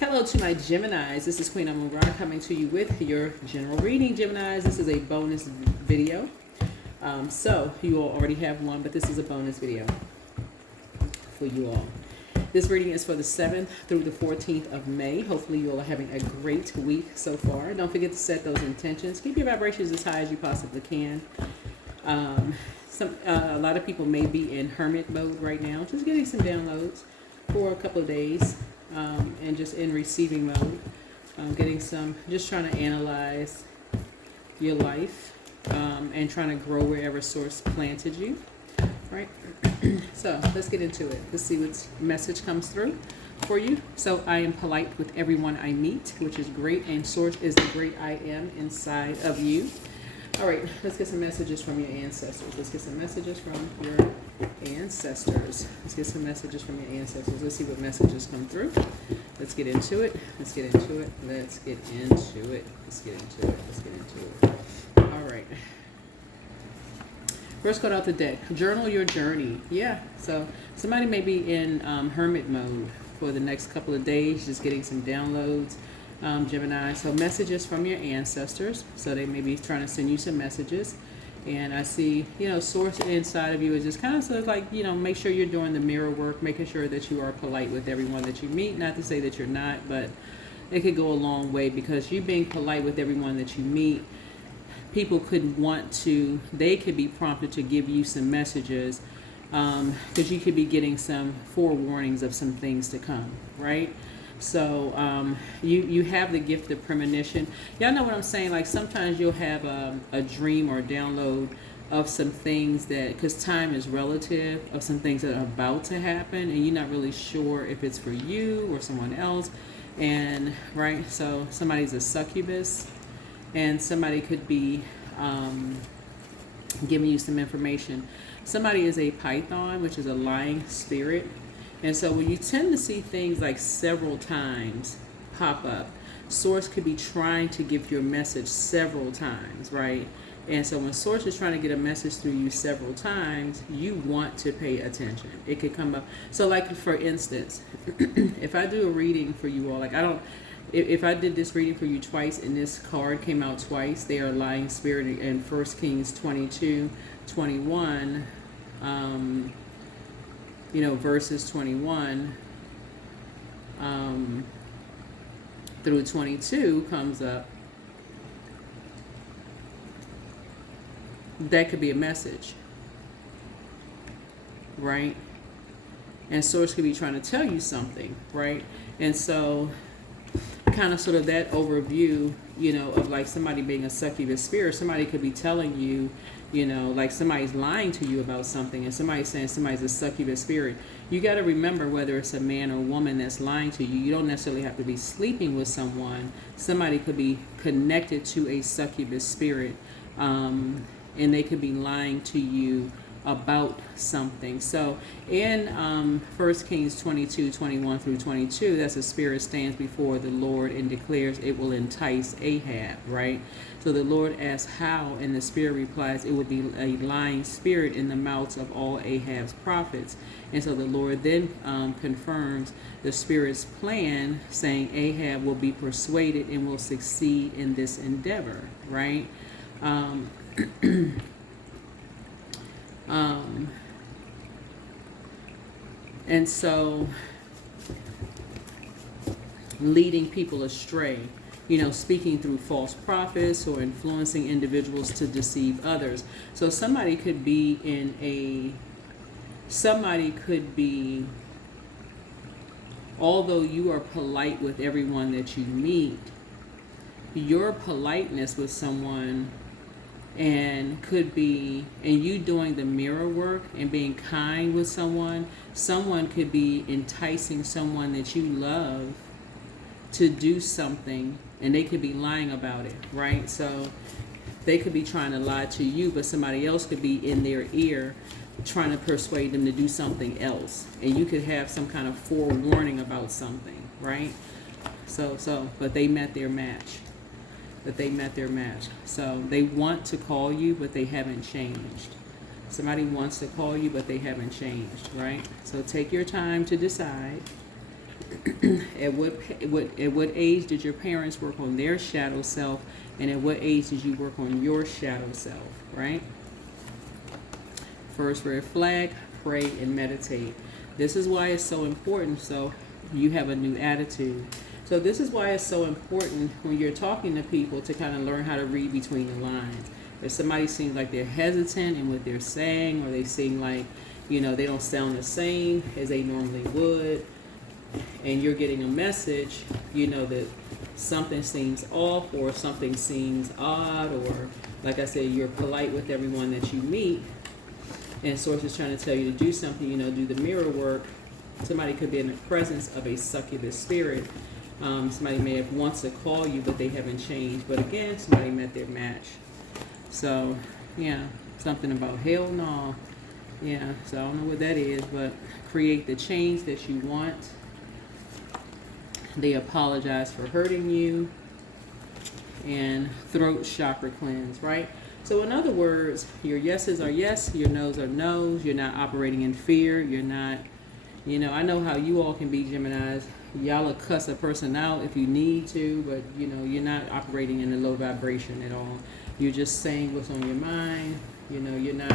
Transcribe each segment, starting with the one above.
Hello to my Geminis. This is Queen Amun-Ra coming to you with your general reading, Geminis. This is a bonus video. So you all already have one, but this is a bonus video for you all. This reading is for the 7th through the 14th of May. Hopefully you all are having a great week so far. Don't forget to set those intentions. Keep your vibrations as high as you possibly can. A lot of people may be in hermit mode right now, just getting some downloads for a couple of days, and just in receiving mode, getting some, just trying to analyze your life, and trying to grow wherever source planted you, right? So let's get into it. Let's see what message comes through for you. So I am polite with everyone I meet, which is great, and source is the great I am inside of you. All right, let's get some messages from your ancestors. Let's get some messages from your ancestors. Let's get some messages from your ancestors. Let's see what messages come through. Let's get into it. Let's get into it. Let's get into it. Let's get into it. Let's get into it. All right. First card out the deck. Journal your journey. Yeah, so somebody may be in hermit mode for the next couple of days, just getting some downloads. Gemini, so messages from your ancestors, so they may be trying to send you some messages, and I see, source inside of you is just kind of sort of like, make sure you're doing the mirror work, making sure that you are polite with everyone that you meet. Not to say that you're not, but it could go a long way, because you being polite with everyone that you meet, people could they could be prompted to give you some messages, because you could be getting some forewarnings of some things to come, right? So you have the gift of premonition. Y'all know what I'm saying? Like sometimes you'll have a dream or a download of some things that, because time is relative, of some things that are about to happen, and you're not really sure if it's for you or someone else. And right, so somebody's a succubus, and somebody could be giving you some information. Somebody is a python, which is a lying spirit. And so when you tend to see things like several times pop up, source could be trying to give you a message several times, right? And so when source is trying to get a message through you several times, you want to pay attention. It could come up. So like, for instance, if I do a reading for you all, like if I did this reading for you twice and this card came out twice, they are lying spirit in 1 Kings 22:21, verses 21 through 22 comes up. That could be a message, right? And source could be trying to tell you something, right? And so kind of sort of that overview, of like somebody being a succubus spirit. Somebody could be telling you, like somebody's lying to you about something, and somebody's saying somebody's a succubus spirit. You got to remember, whether it's a man or woman that's lying to you, you don't necessarily have to be sleeping with someone. Somebody could be connected to a succubus spirit, and they could be lying to you about something. So in 1 Kings 22:21 through 22, that's a spirit stands before the Lord and declares it will entice Ahab, right? So the Lord asks how, and the spirit replies, it will be a lying spirit in the mouths of all Ahab's prophets. And so the Lord then confirms the spirit's plan, saying Ahab will be persuaded and will succeed in this endeavor, right? And so leading people astray, speaking through false prophets or influencing individuals to deceive others. So somebody could be although you are polite with everyone that you meet, your politeness with someone and you doing the mirror work and being kind with someone could be enticing someone that you love to do something, and they could be lying about it, right? So they could be trying to lie to you, but somebody else could be in their ear trying to persuade them to do something else, and you could have some kind of forewarning about something, right? But they met their match. So they want to call you, but they haven't changed. Somebody wants to call you, but they haven't changed, right? So take your time to decide. At what age did your parents work on their shadow self, and at what age did you work on your shadow self, right? First red flag, pray and meditate. This is why it's so important, so you have a new attitude. So this is why it's so important when you're talking to people to kind of learn how to read between the lines. If somebody seems like they're hesitant in what they're saying, or they seem like, they don't sound the same as they normally would, and you're getting a message, that something seems off or something seems odd, or like I said, you're polite with everyone that you meet, and source is trying to tell you to do something, do the mirror work. Somebody could be in the presence of a succubus spirit. Somebody may have wants to call you, but they haven't changed. But again, somebody met their match. So, yeah, something about hell no. Yeah, so I don't know what that is, but create the change that you want. They apologize for hurting you. And throat chakra cleanse, right? So in other words, your yeses are yes, your no's are no's. You're not operating in fear. You're not, I know how you all can be, Geminis. Y'all will cuss a person out if you need to, but, you're not operating in a low vibration at all. You're just saying what's on your mind. You're not,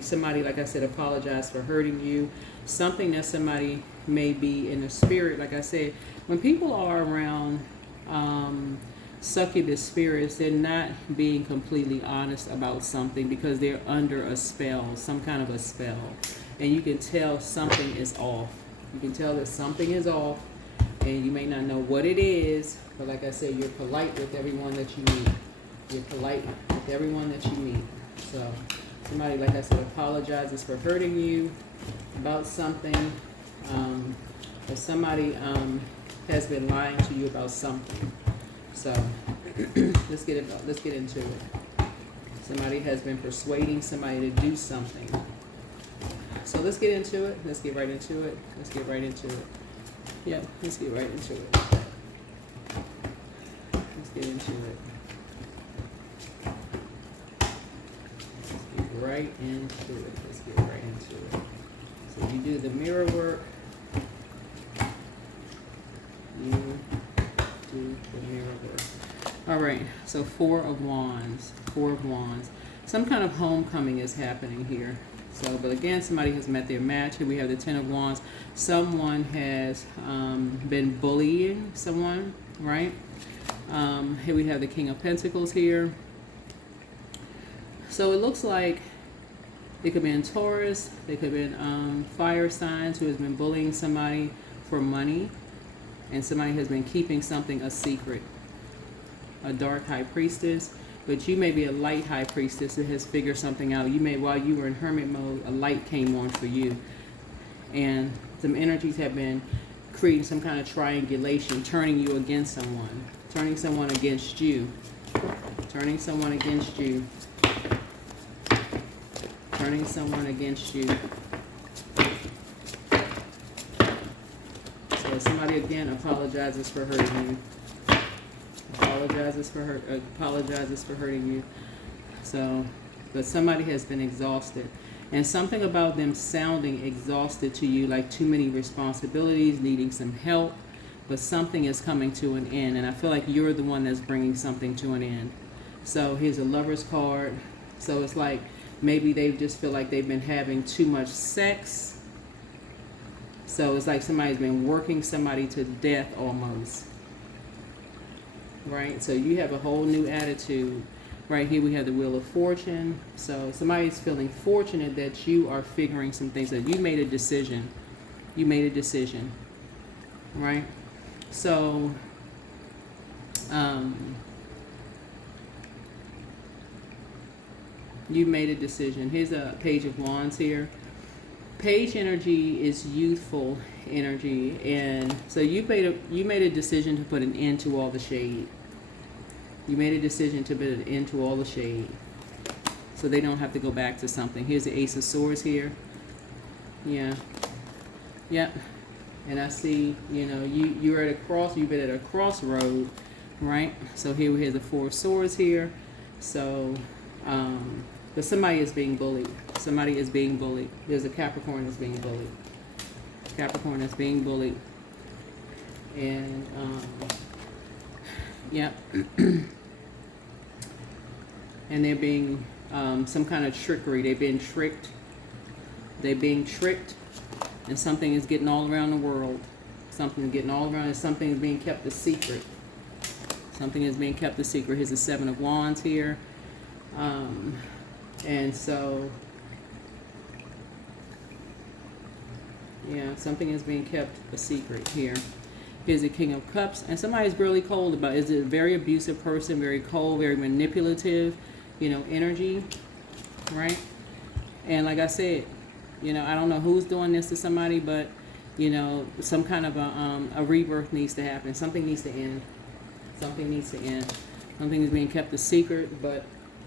somebody, like I said, apologize for hurting you. Something that somebody may be in a spirit, like I said, when people are around succubus spirits, they're not being completely honest about something because they're under a spell, some kind of a spell. And you can tell something is off. You can tell that something is off, and you may not know what it is, but like I said, you're polite with everyone that you meet. You're polite with everyone that you meet. So somebody, like I said, apologizes for hurting you about something. Or somebody has been lying to you about something. So let's get into it. Somebody has been persuading somebody to do something. So let's get into it. Let's get right into it. Let's get right into it. Yeah, let's get right into it. Let's get into it. Let's get right into it. Let's get right into it. So you do the mirror work. You do the mirror work. All right, so Four of Wands. Four of Wands. Some kind of homecoming is happening here. So, but again, somebody has met their match. Here we have the Ten of Wands. Someone has been bullying someone, right? Here we have the King of Pentacles here. So it looks like it could be in Taurus. They could be in fire signs who has been bullying somebody for money. And somebody has been keeping something a secret. A dark high priestess. But you may be a light high priestess that has figured something out. You may, while you were in hermit mode, a light came on for you. And some energies have been creating some kind of triangulation, turning you against someone. Turning someone against you. Turning someone against you. Turning someone against you. So somebody again apologizes for hurting you. Apologizes for hurting you. So, but somebody has been exhausted. And something about them sounding exhausted to you, like too many responsibilities, needing some help, but something is coming to an end. And I feel like you're the one that's bringing something to an end. So here's a Lover's card. So it's like maybe they just feel like they've been having too much sex. So it's like somebody's been working somebody to death almost. Right? So you have a whole new attitude. Right here we have the Wheel of Fortune. So somebody's feeling fortunate that you are figuring some things out. You made a decision. You made a decision. Right? So you made a decision. Here's a Page of Wands here. Page energy is youthful energy, and so you made a decision to put an end to all the shade. You made a decision to put an end to all the shade, so they don't have to go back to something. Here's the Ace of Swords here. Yeah. Yep. And I see, you're at a cross. You've been at a crossroad, right? So here we have the Four of Swords here. So, but somebody is being bullied. Somebody is being bullied. There's a Capricorn that's being bullied. Capricorn that's being bullied. And, yep. And they're being, some kind of trickery. They've been tricked. They're being tricked. And something is getting all around the world. Something is getting all around, and something is being kept a secret. Something is being kept a secret. Here's the Seven of Wands here. And so, yeah, something is being kept a secret here. Here's the King of Cups. And somebody's really cold about it. Is a very abusive person, very cold, very manipulative, energy, right? And like I said, I don't know who's doing this to somebody, but, some kind of a rebirth needs to happen. Something needs to end. Something needs to end. Something is being kept a secret, but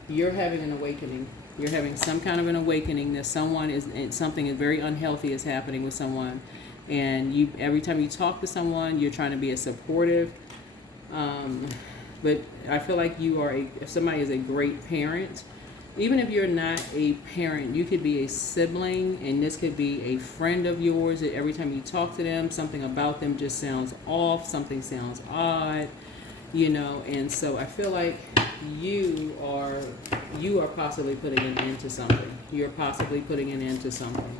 you're having an awakening. You're having some kind of an awakening that something is very unhealthy is happening with someone. And every time you talk to someone, you're trying to be a supportive. But I feel like if somebody is a great parent. Even if you're not a parent, you could be a sibling, and this could be a friend of yours that every time you talk to them, something about them just sounds off, something sounds odd, and so I feel like you are possibly putting an end to something. You're possibly putting an end to something.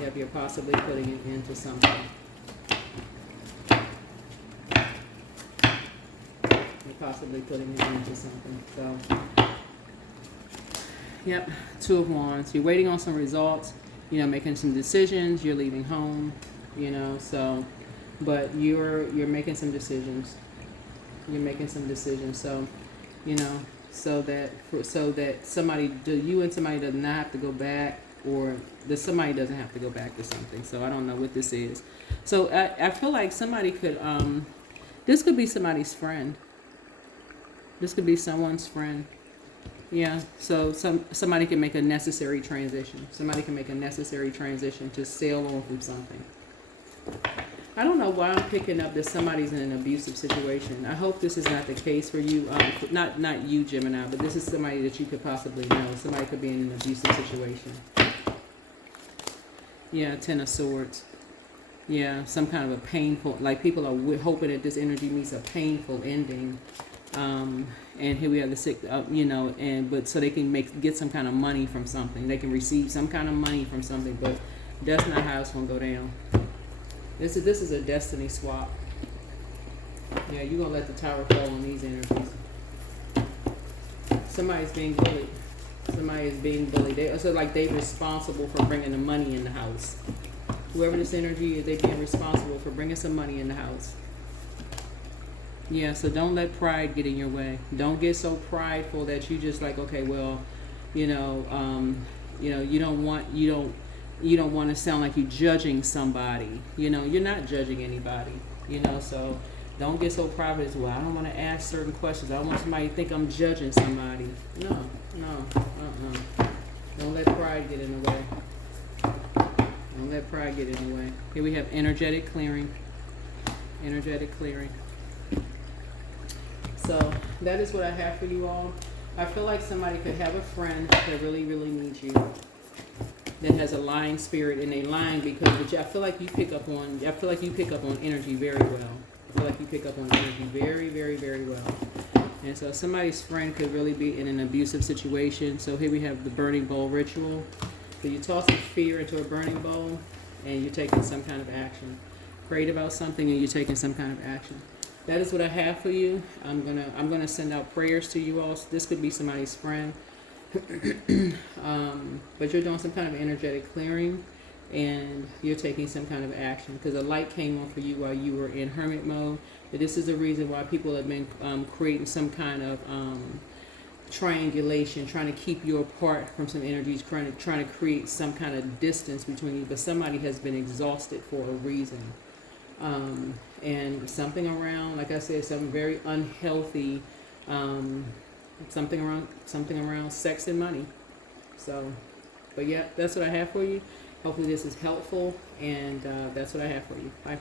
Yep, you're possibly putting an end to something. You're possibly putting an end to something. So, yep, Two of Wands. You're waiting on some results, making some decisions. You're leaving home, so, but you're making some decisions. You're making some decisions. So, so that you and somebody does not have to go back, or that somebody doesn't have to go back to something. So I don't know what this is. So I feel like somebody could, this could be somebody's friend. This could be someone's friend. Yeah, so somebody can make a necessary transition. Somebody can make a necessary transition to sail on from something. I don't know why I'm picking up that somebody's in an abusive situation. I hope this is not the case for you. Not you, Gemini, but this is somebody that you could possibly know. Somebody could be in an abusive situation. Yeah, Ten of Swords. Yeah, some kind of a painful, like people are hoping that this energy meets a painful ending. And here we have the sick, but so they can get some kind of money from something. They can receive some kind of money from something, but that's not how it's going to go down. This is a destiny swap. Yeah, you're going to let the tower fall on these energies. Somebody's being bullied. Somebody is being bullied. They're responsible for bringing the money in the house. Whoever this energy is, they're being responsible for bringing some money in the house. Yeah, so don't let pride get in your way. Don't get so prideful that you just like, okay, well, you don't want to sound like you're judging somebody. You're not judging anybody. So don't get so private as well. I don't want to ask certain questions. I don't want somebody to think I'm judging somebody. No. Don't let pride get in the way. Don't let pride get in the way. Here we have energetic clearing. Energetic clearing. So that is what I have for you all. I feel like somebody could have a friend that really, really needs you, that has a lying spirit, and they lying because I feel like you pick up on energy very well. I feel like you pick up on energy very, very, very well. And so somebody's friend could really be in an abusive situation. So here we have the burning bowl ritual. So you toss the fear into a burning bowl, and you're taking some kind of action. Prayed about something, and you're taking some kind of action. That is what I have for you. I'm gonna send out prayers to you all. So this could be somebody's friend, but you're doing some kind of energetic clearing, and you're taking some kind of action because a light came on for you while you were in hermit mode. But this is the reason why people have been creating some kind of triangulation, trying to keep you apart from some energies, trying to create some kind of distance between you. But somebody has been exhausted for a reason. And something around, like I said, some very unhealthy, something around sex and money. So, but yeah, that's what I have for you. Hopefully this is helpful, and that's what I have for you. Bye.